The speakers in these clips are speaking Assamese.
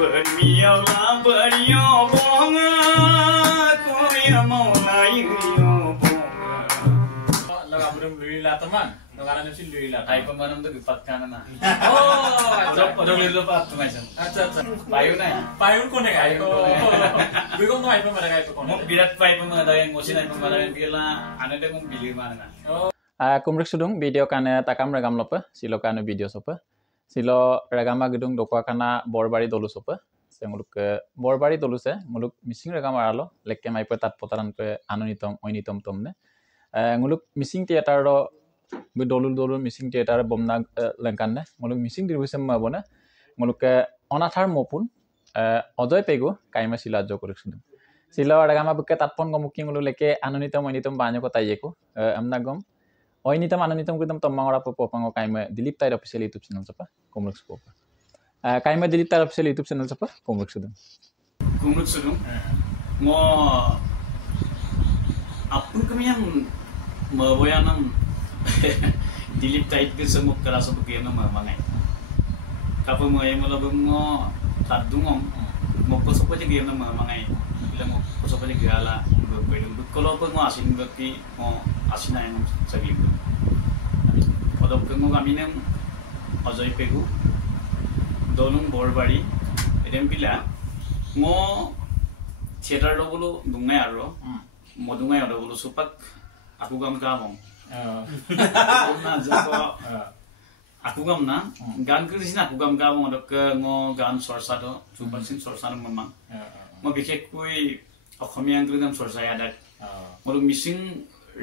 bermiaulah beryobonga koya maulai yobonga laga belum lila teman nongana nasi lila ai pemanam tu bipat kana na oh odo lilo pat tu macam acha payu na payun ko ne kai ko bigong no ai pemana kai ko mo birat pai pemada yang ngosin pemada yang bila anade mo bili mana kumrik sudung video kane takam ragam lope silo kane video sope silo ragama gedung dokwa kana borbari dolu sope semuluk borbari dolu se muluk missing ragam aralo lekke mai pe tat potaran pe anonitom oinitom tomne muluk missing theater ro be dolu missing theater bomna lengkanne muluk missing dirbusem mabona muluk onathar mopun ojoy pego kaima sila jo kurik sudung silo ragama bukke tatpon gomuki muluk lekke anonitom oinitom banyo ko tayeko amna gom oinitom anonitom kudam tomangora popang kaima Dilip Tai official YouTube channel sapa kumrik scope kaima Dilip Tai official YouTube channel sapa kumrik sudung mo apun kami yang maboyanam Dilip Tai ke semuk kerasa begitu nama mangai kapan mo ay mo labang mo tadungong mo poso pa jadi nama mangai bila mo poso pa jadi ala kalau pun mo asin berarti mo asin na yang sabi ko odok mo kami nang ajoy pegu dolung borbari edem bila mo theater lo bolo dungai aro mo dungai aro bolo supak aku gam gamong na jako aku gam na gan krisna aku gam gamong odok ngo gan sorsa do supasin sorsa mamang mo bikhek koi Asomiya gram সরসাই Aadat more missing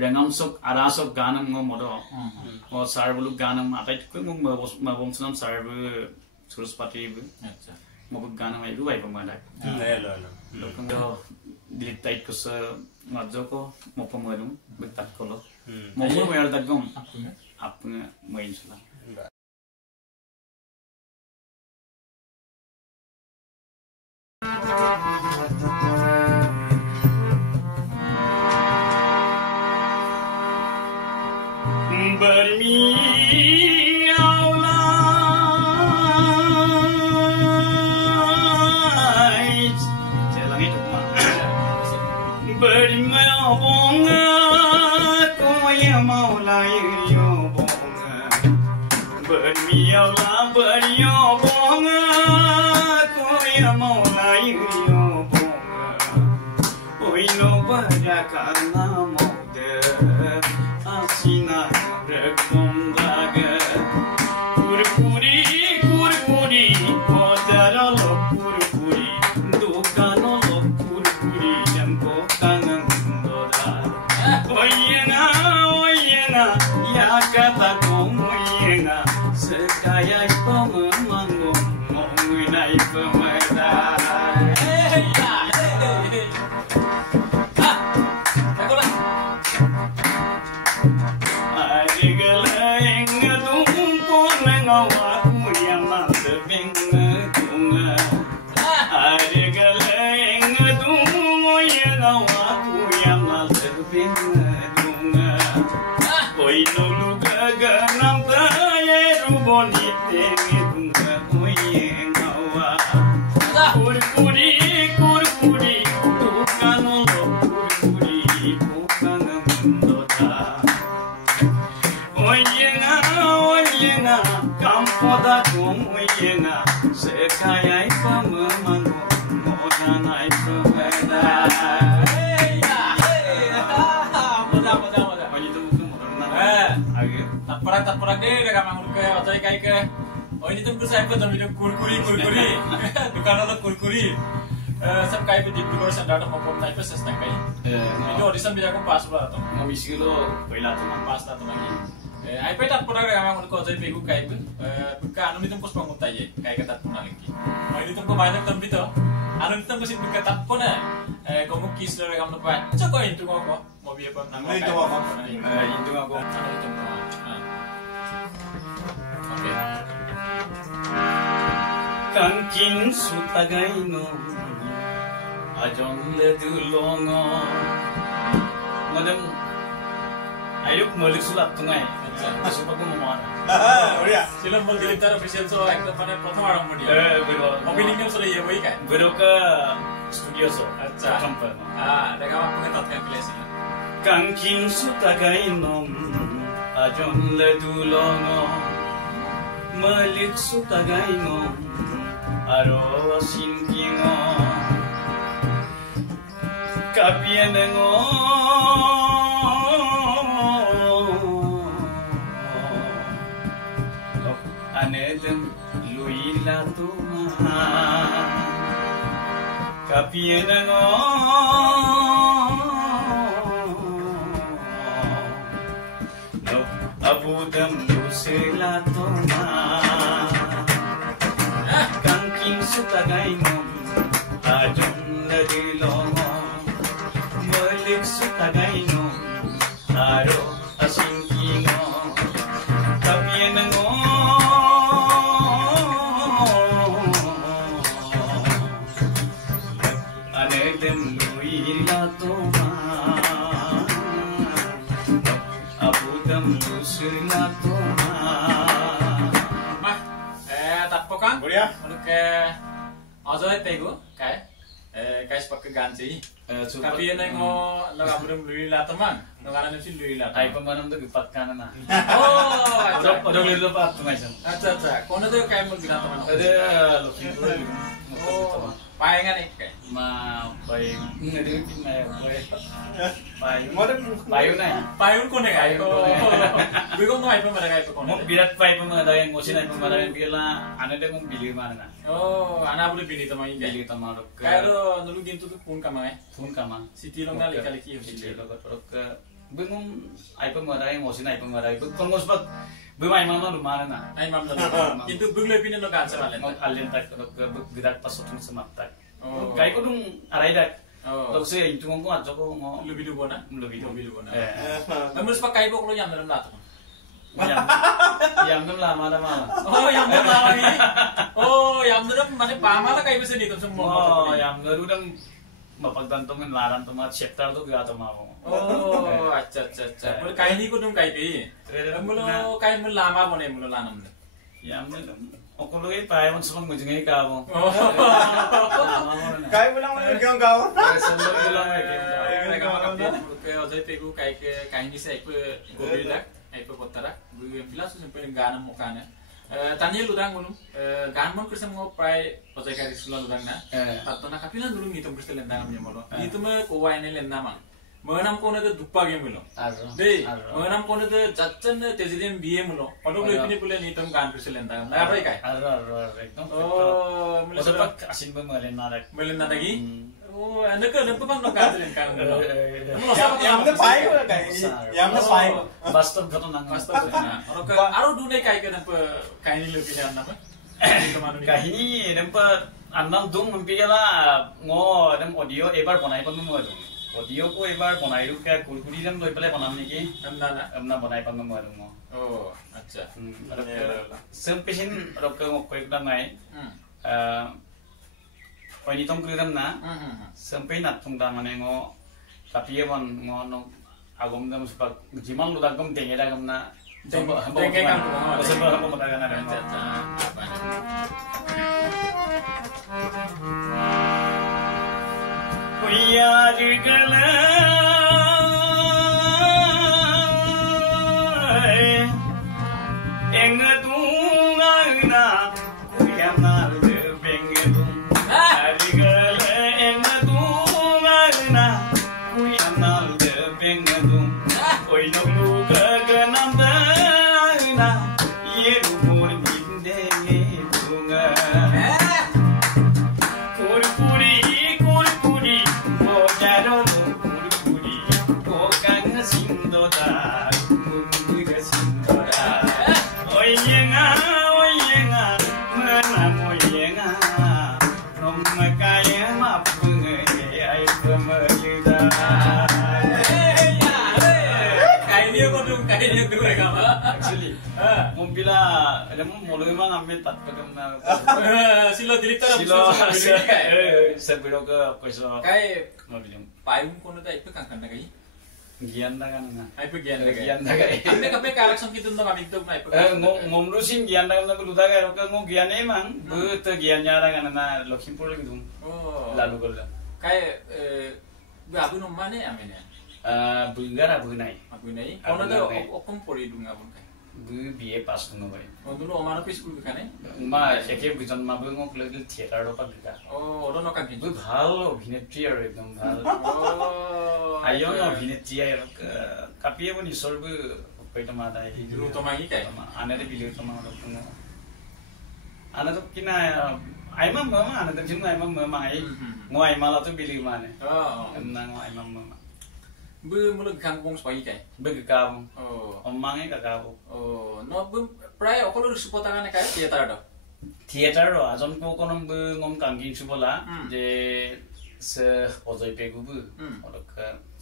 রেঙাম সক আরাসক গানম মো মদো ও সার বলু গানম আটাইত কই মো মাবংসনাম সার ব সুরসপাতি ব আচ্ছা মো গানম আইবু আইব মাদা লোকন দো Dilip Tai কস মাজকো মো পমরুম বেতাক কলো মো মো মের দাগম আপনে মইনসলা Bermiaulah koya maulai yobonga bermiaulah beryobonga koya maulai yobonga oino barakana mode asina rekondaga kurkuri podaralo kurkuri dukano lo kurkuri jamko kangen doda oyena ya kata komoyena sekaya pemango mengenai pemeda Kampoda komoyena sekaya pamemanu modanai pemeda Taprak deh dekat mangur ke atau ikai ke oh ini tuh saya pun tapi kurkuri dukaan lo kurkuri सब काई पे deputy course data mock type पे सिस्टम काई ये ऑडिशन भी जाको पास हुआ तो mo misiglo पहिला त पास था तो लगी आईपैड आप पढ़ा रहा है हम उनको अजय पेगु काई पे बुका अनुमितम पुष्प मुक्ता ये काई का तात पुना लिखी और ini tuh banyak tempat itu अनुमितम पसी बुका तात पुना gomu kis lo हम लोग बात अच्छा कोई इंटू को मोबी अपन नाम itu aku oke kankin sutagaino ajon le dulongo madam ayuk molik sulat tungai Sumpah gue mau mana? Udah. Film Diliptar official so ekdom মানে প্রথম আরম্ভ নিয়ে opening nya sudah ya boy kan Gue ke studio so. আচ্ছা Tempat. দেখা আমার পুনে তৎকাল প্লেসিল Kangking sutagai nom ajon le dulongo Malik sutagai nom aro sinkingo Kapienengo Anedem luila tuma Kapienengo Abudam lusela toma Kangking sutagai nom ajon le dulongo Malik sutagai nom aro asingkingo Kapienengo Anedem luila toma Abudam lusela toma tapokan Udah. untuk ke Ajoy Pego kai kai sepakai ganti tapi yang ngo laga belum luila teman nggak ada sih luila Ay pemanam tuh gepat kanan nah. oh Udah beli lupa tuh macam. acha kono tuh kai mau gila teman Ada looking good. oh paengan nih kai Ma bayi ngedi na bayi. Bayi. Mana Bayi na. payun kono kai Payun kono. bigong no iPhone mana kai kono Mo birat bayi pemadayan mo sina pemadayan bila ane deh mo bili mana. oh anak boleh bini teman ini Bili tamarok. kai lo nulu gintu tuh pun kamai Phone kama. City lo ngali kali kiyo City lo ke bengong ay pemadayan mo sina ay pemadayan. Bengong sebab bemai mama rumah na. Ay mam nalo কিন্তু বুগলে পিনে lo kansa balen Mo alien tak ke gerak pasotun semaktak. oh Kai ko dong aray dak. oh Lo se itu mo aja ko mo lebih dulu bona lebih lebih bona Eh. Namun sepak kai bok lo yang dalam lato. Yang belum lama ada malah. Oh yang dalam lagi. Oh yang dalam masih pama lah kai bisa nih tuh semua. Oh, yang baru dong mapagtantungin laran tuh mat chapter tuh gak tau mau. Oh acha acha acha. Ber kai ni ko dong kai pe. Mulo kai mul lama bona mulo lanam. Yang belum. Aku lu itu ya, mau sebang mujungnya kamu. Oh. Kai bilang mana kau kau? Sebelum bilang lagi. Mereka makan dia ke ojai pe ko kai ni saya ko gobilak. Aipo botara gue bilas sampai ganam mukanya tanya ludang gunung ganmon kerja mau prai ojai kari sulah ludang na tato na kapilan dulu ngitung kerja lendang namanya molo itu mah kuwa ini lendang mang mengenam kono itu dupa game molo deh mengenam kono itu jatsen tezidin biye molo kalau lu ini boleh ngitung kan kerja lendang nah apa ikai एकदम. oh mulai Sebab asin banget narik. melendang lagi oh anda ke lempu bang lo kan kan Yang mana pai ko kai? Yang mana pai? Bastard betul nang. Aro dunia kai ke nampak kai ni lebih yang nama. Kahini nempat annam dung mempiyala ngo dem audio ebar bonai pan mo dong. Audio ko ebar bonai ru ka kurkuri dem loi pale bonam niki. Amna bonai pan mo dong mo. Oh, acha. Sempesin rok mo ko ekdam nai. Poi tong kudam na. Sampai nat tong da mane ngo tapi bon ngo no agom dam sepak jiman lu dagam tenge dagam na. Tenge kan ko. Sebab apa matagan ada. Acha. Kuyadigala engadungana kuyamal bengedung adigala engadungana kuyamal bengedung oi no gaganamdana yerubur binde bunga kurkuri Actually, mobilnya, ada mulai mang ambil tak pernah. Silo diliptar Silo, sebelum ke peso. Kai Mobilnya. payung kono ta itu kan kan kai. गियान दागा नङा ai pe gian daga गियान दागा ande kape collection kitun dong ami tok nai pe ngomrusin गियान दागा na luda ga ro mo गियान e mang bu te गियान nya daga na Lakhimpur lagi dum oh lalu gol kai bu abu no mane amene bu gara bu nai abu nai kono da okom pori dunga bun kai bu BA pass no bai oduno omano pe school kane ma eke bijon ma bu ngok legel theater ro pa gika oh odo no kan bu bhal অভিনেত্রী আর একদম ভাল oh আইয়ন অভিনেত্রী আর কাপিয়ে বনি সরবু কইতা মা দাই lu to mangi kai আনারে বিলে তো মা রকম আনা তো কিনা আইমা মামা আনা তো জিম আইমা মামা আই ngো আইমা লা তো বিলি মানে oh না ngো আইমা মামা bu muluk kang bong spai kai bu gam oh omang e ka oh no bu pray okolo supota kane kai theater do theater ro ajon ko konom bu ngom kanging subola je se ojoi pegu bu odok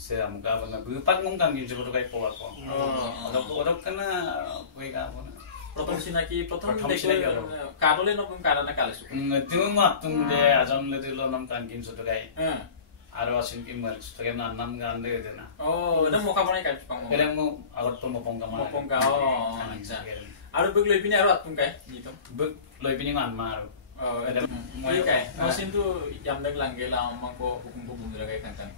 se amga bana bu pat ngom kanging subola kai powa ko odok kana koi ga bana prothom sinaki prothom dekho kadole no bum karana kale su tung ma tung de ajon le dilo nam kanging subola kai aro asin ki mar subola na nam gan de de na oh na moka banai kai pang mo kele mo agot to mo pongga ma mopongga oh acha aru bug loi pini aru atung kai gitu bu loi pini man mar oh moi kai no sintu jam dang langgela mangko hukum hukum kai kan kan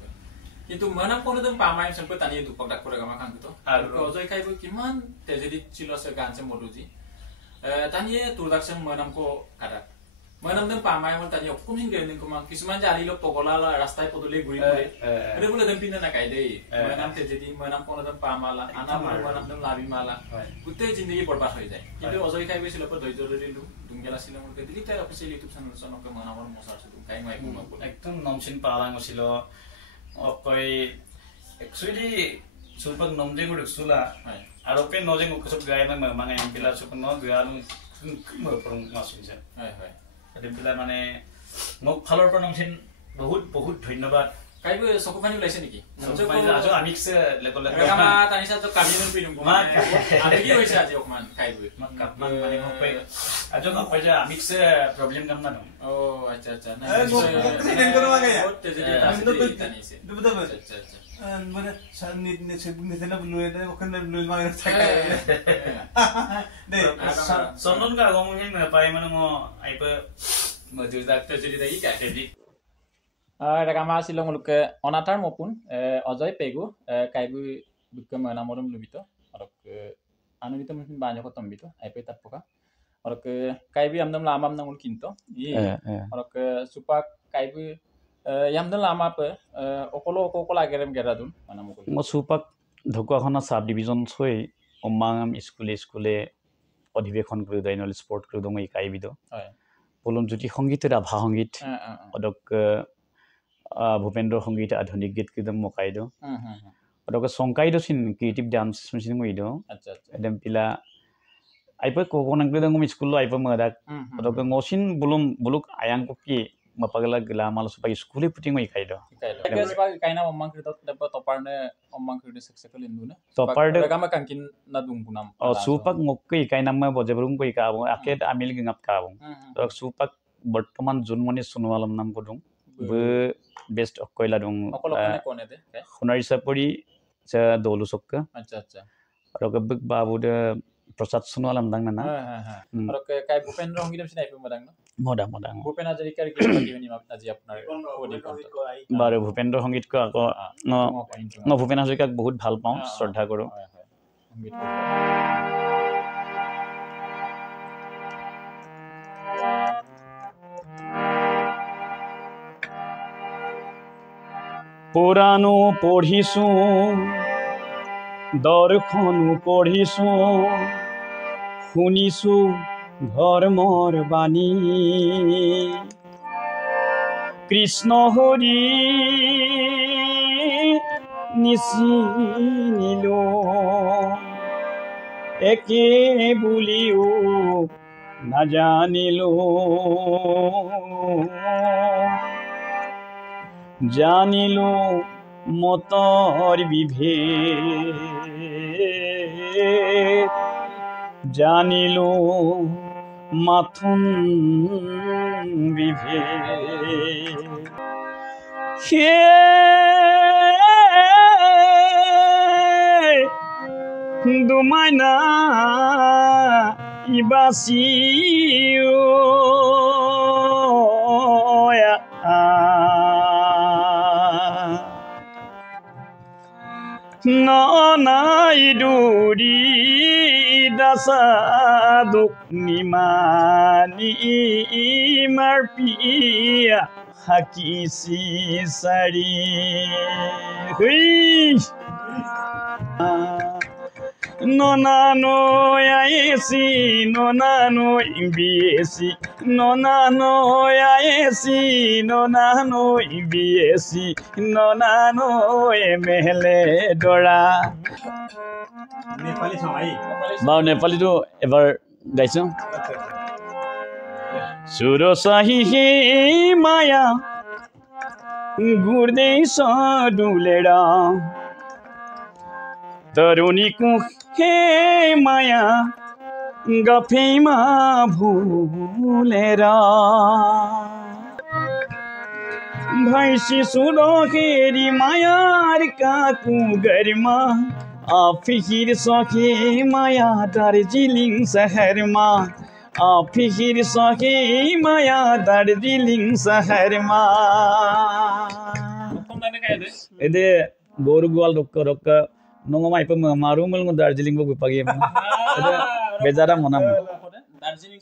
কিন্তু মনাম কোন দিন পামাই সম্পে তানি দুপক ডাক করে গামা খান তো আর অজয় খাইবো কিমান তেজেদি ছিল সে গানছে মডুজি তানি তুরদাকসম মনাম কো কাটা মনাম দিন পামাই মন তানি অকুমিন গেনিন কুমা কিসমান জালি লোক পগলা রাস্তায় পদলে ঘুরি ঘুরে এরে বলে দেন পিনা না কাই দেই মনাম তেজেদি মনাম কোন দিন পামালা আনা মনাম দিন লাবি মালা গুতে জিন্দগি বরবাদ হয়ে যায় কিন্তু অজয় খাইবো ছিল পর ধৈর্য দিলু দুঙ্গেলা ছিল মন দিলি তার অফিসিয়াল ইউটিউব চ্যানেল সনকে মনামর মসার শুধু কাই মাই কুমা একদম নমসিন পালাং ছিল ওকই একচুয়ালি সুপক নমজে গুড সুলা আর ওপে নজে গুকসব গায় না মানে এমপিলা সুপ ন গান কুম পরং মাসুজা হয় হয় এমপিলা মানে মোক ফালৰ পৰা নমসিন বহুত বহুত ধন্যবাদ কাইবো সকোখানি লাইছে নেকি আজো আমিকছে লেকলে ৰেগামা তানিসা তো কাবিনন পিনুম আমি কি হইছে আজি অকমান কাইবো কাপমান মানে মোক আজো মোক পয়জা আমিকছে প্ৰবলেম কাম না ও আচ্ছা আচ্ছা না দিন করো আগে হতে যদি তানিছে দুবদা আচ্ছা আচ্ছা মানে সামনে নেছেনা বলুয়ে দে ওখানে বলুই মাই থাকা দে সন্দন কা গমহিন পাই মানে মো আইপে মজুর ডাক্তার যদি দাই কাটেদি ৰেগামা আছিল মুলুকে অনাতাৰ মপুন অজয় পেগু কাইবু বিক্ৰম নামৰম লুবিত অৰক আনুবিত মুন বানে খতমবিত আইপে তাপকা অৰক কাইবি আমদম লামাম নামুল কিনতো ই অৰক সুপাক কাইবি ইয়ামদম লামাপ অকলো অকলো আগেৰম গেৰাদুন মানামুল মই সুপাক ঢকুৱাখনা সাব ডিভিজন ছয় অমাম স্কুলে অধিবেশন কৰি দাইনল স্পৰ্ট কৰি দং এই কাইবিদ হয় পলম জ্যোতি সংগীতেৰ আভা সংগীত অদক ভূপেন্দ্ৰ সংগীত আধুনিক গীত কিদম মকাইদো অদক সংকাইদো সিন ক্ৰিয়েটিভ ডান্স সিন মইদো আচ্ছা আচ্ছা এদম পিলা আইপে কোকোনাং কিদং স্কুল আইপে মদাক অদক ngоsin buluk ayang কি mapagala gila mal supaya skuli puting mo ikaido kailo kaina omang krito dapat toparne omang krito successful induna topar de gama kankin na dungkunam supak ngokki kaina ma bojebrung ko ikabo aket amil gingap kabung tok supak বর্তমান জুনমনি সুনওয়ালম নাম কদুং বে বেস্ট কয়লা দং অকলকনে কোনে দে খুনারি সাপরি চা দলু সককা আচ্ছা আচ্ছা রগবক বাবু দে প্রসাদ সুনওয়ালম দাং না আর কাই ভূপেন্দ্র সংগীতম সিনাই মদাং মদাং ভূপেন হাজৰিকাৰ কি দিবেনি আজি আপোনাৰ বাৰু ভূপেন্দ্ৰ সংগীতক আকৌ ন ভূপেন হাজৰিকাক বহুত ভাল পাওঁ শ্ৰদ্ধা কৰো পুৰাণো পঢ়িছো দৰ্শনো পঢ়িছো শুনিছো ধৰ্মৰ বাণী কৃষ্ণ হৰি নিচিনিলো একে বুলিও নাজানিলো জানিলো মতৰ বিভেদ জানিলো মাথুন বিভেদ দুমাইনা ইবাসিও ননাই দুরি দাসাদুক নিমানি মারপিয়া হাকিছি সারি ননানো আয়েছি ননানো বিয়েছি ননানো আয়েছি ননানো বিয়েছি ননানো মেহলে দৰা নেপালী সমাই বাৰু নেপালীটো এবাৰ গাইছো সুৰসাহি মায়া गुर्दैछ डुलेर तरुणीको हे माया गफैमा भुलेर भैँसी सुँदाखेरि मायार काकु घरमा फिकिर सके माया दार्जिलिङ सहरमा फिकिर सके माया दार्जिलिङ सहरमा इदे गोरु गोवाल रोक्क रोक्क नंगो माइप मारू मलंग दार्जिलिङ बो पगे इदे बेजारा मनाम दार्जिलिङ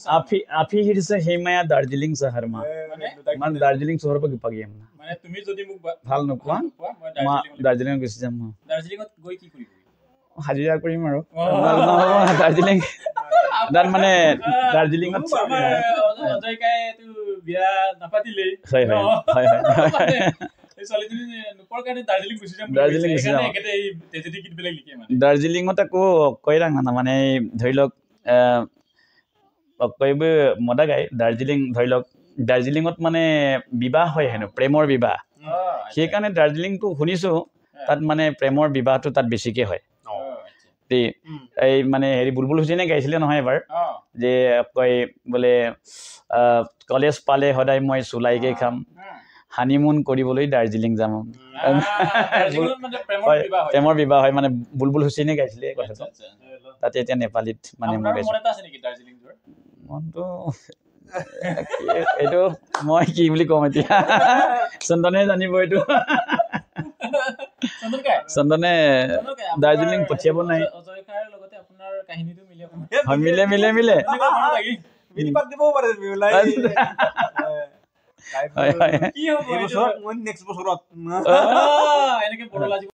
आफी हिरसे हेमाया दार्जिलिङ सहरमा मान दार्जिलिङ शहर पगे पगे माने তুমি যদি মোক ভাল নকোৱা মা দাৰ্জিলিং গৈছি যাম দাৰ্জিলিঙত গৈ কি কৰিবি হাজিৰা কৰিম আৰু দাৰ্জিলিং দান মানে দাৰ্জিলিঙত অজয় কাই তু বিয়া নাপাতিলে হয় হয় হয় হয় এই চলিজনী নুপৰ কাৰণে দাৰ্জিলিং গুছি যাম দাৰ্জিলিং গুছি যাম একেতে এই তেজেদি কিট বেলেগ লিখে মানে দাৰ্জিলিঙত আকৌ কইৰাং না মানে ধৰি লওক কইব মদা গাই দাৰ্জিলিং ধৰি লওক দাৰ্জিলিঙত মানে বিবাহ হয় হেনো প্ৰেমৰ বিবাহ সেই কাৰণে দাৰ্জিলিংটো শুনিছো তাত মানে প্ৰেমৰ বিবাহটো তাত বেছিকে হয় এই মানে হেৰি বুলবুল হুছেইনে গাইছিলে নহয় এবাৰ যে কয় বোলে কলেজ পালে সদায় মই চুলাইকে খাম হানিমুন কৰিবলৈ দাৰ্জিলিং যাম প্ৰেমৰ বিবাহ হয় মানে বুলবুল হুছেইনে গাইছিলে কথাটো তাতে এতিয়া নেপালীত মানে মই গাইছো মনটো এইটো মই কি বুলি কম এতিয়া চন্দনে জানিব এইটো চন্দনে দাৰ্জিলিং পঠিয়াব নাই অজয় খাৰ লগতে আপোনাৰ কাহিনীটো মিলে মিলে মিলে মিনিপাক দিব পাৰে মিলাই কি হ'ব এই বছৰ নেক্সট বছৰত এনেকে বড় লাগিব